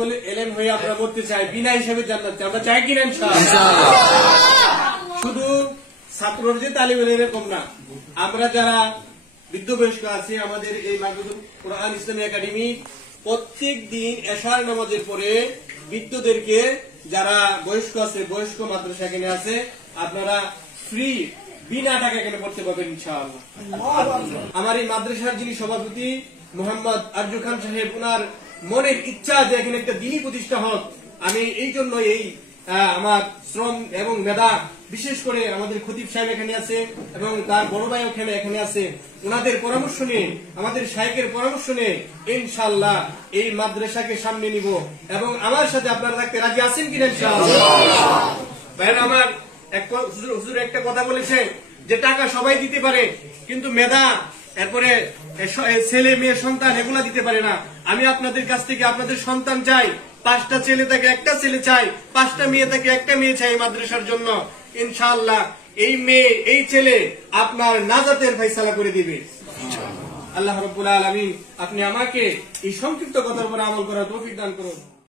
বলে এলেম হয়ে আমরা করতে চাই, বিনা হিসেবে জান্নাত আমরা চাই কিনা শুধু ছাত্রর যে তালিবেল এরকম না, আমরা যারা বৃদ্ধ বয়স্ক আছি আমাদের এই মাহফিজুল কোরআন ইসলামী একাডেমি প্রত্যেক দিন এশার নামাজের পরে বৃদ্ধদেরকে যারা বয়স্ক আছে, বয়স্ক মাদ্রাসা এখানে আছে, আপনারা ফ্রি বিনা টাকা এখানে পড়তে পারবেন ইনশাআল্লাহ। আমার এই মাদ্রাসার যিনি সভাপতি মোহাম্মদ আরজু খান সাহেব, ওনার মনের ইচ্ছা যে এখানে একটা দিনই প্রতিষ্ঠা হোক। আমি এই জন্য এই আমার শ্রম এবং মেধা, বিশেষ করে আমাদের খতিব সাহেব এখানে আছে এবং তার বড় ভাই এখানে আছে, ওনাদের পরামর্শ নিয়ে, আমাদের শাইখের পরামর্শ নিয়ে ইনশাআল্লাহ এই মাদ্রাসাকে সামনে নিব। এবং আমার সাথে আপনারা থাকতে রাজি আছেন কিনা ইনশাআল্লাহ? ভাইরা আমার হুজুর একটা কথা বলেছে যে টাকা সবাই দিতে পারে, কিন্তু মেধা, এরপরে ছেলে মেয়ে সন্তান এগুলা দিতে পারে না। আমি আপনাদের কাছ থেকে আপনাদের সন্তান চাই, 5টা ছেলে থাকে একটা ছেলে চাই, 5টা মেয়ে থাকে একটা মেয়ে চাই এই মাদ্রাসার জন্য। ইনশাআল্লাহ এই মেয়ে এই ছেলে আপনার নাজাতের ফয়সালা করে দিবে আল্লাহ রাব্বুল আলামিন। আপনি আমাকে এই সংক্ষিপ্ত কথার উপর আমল করার তৌফিক দান করুন।